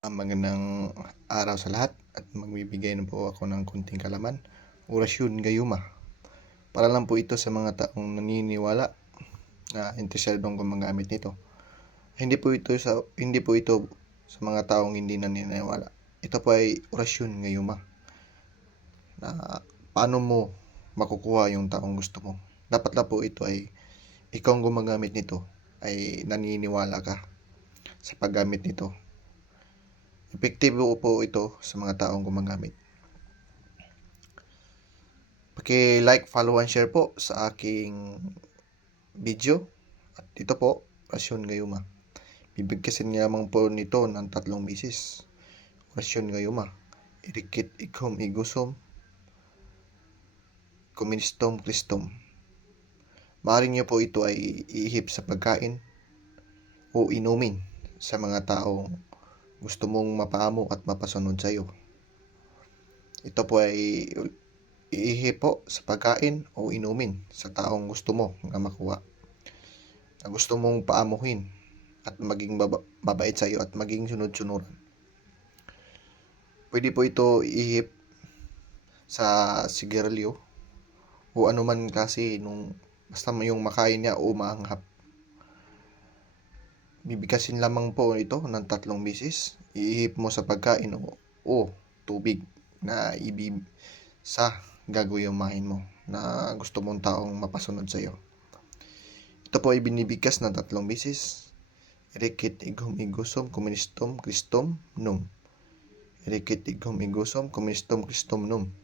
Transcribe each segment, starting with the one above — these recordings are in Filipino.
Magandang araw sa lahat at magbibigay na po ako ng kunting kalaman. Orasyon gayuma. Para lang po ito sa mga taong naniniwala na interesadong gumagamit nito. Hindi po ito sa mga taong hindi naniniwala. Ito po ay orasyon gayuma. Na paano mo makukuha yung taong gusto mo. Dapat lang po ito ay ikaw ang gumagamit nito ay naniniwala ka sa paggamit nito. Epektibo po ito sa mga taong gumagamit. Paki-like, follow, and share po sa aking video. At ito po, Orasyon Gayuma. Bibigkasin lamang po nito ng 3 misis. Orasyon Gayuma. Irikit, ikom, igusom, kuministom, kristom. Maaring niyo po ito ay ihip sa pagkain o inumin sa mga taong gusto mong mapaamo at mapasunod sa iyo. Ito po ay iihip po sa pagkain o inumin sa taong gusto mo na makuha. Na gusto mong paamuhin at maging mabait sa iyo at maging sunod-sunuran. Pwede po ito ihip sa sigarilyo o anuman klase nung basta yung makain niya o maanghap. Bibigkasin lamang po ito ng 3 bisis. Iihip mo sa pagkain o tubig na sa gagawin mo na gusto mong taong mapasunod sa iyo. Ito po ay binibigkas ng 3 bisis. Irikit, igom, igusom, kuministom, kristom, num. Irikit, igom, igusom, kuministom, kristom, num.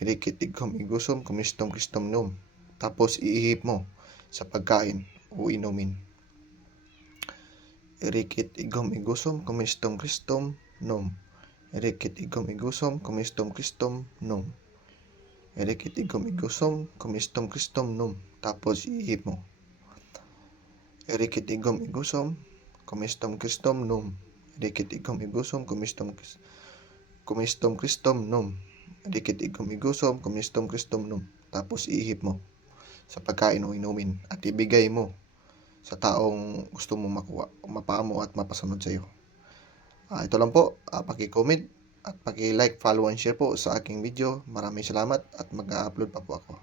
Irikit, igom, igusom, kuministom, kristom, num. Tapos iihip mo sa pagkain o inumin. Irikit, igom, igusom, kuministom, kristom, num. Irikit, igom, igusom, kuministom, kristom, num. Irikit, igom, igusom, kuministom, kristom, num. Tapos iihip mo. Irikit, igom, igusom, kuministom, kristom, num. Irikit, igom, igusom, kuministom, kristom, num. Irikit, igom, igusom, kuministom, kristom, num. Tapos iihip mo sa pagkain o inumin at ibigay mo sa taong gusto mong makuha, mapaamo at mapasunod sa iyo. Ito lang po, paki-comment at paki-like, follow, and share po sa aking video. Maraming salamat at mag-upload pa po ako.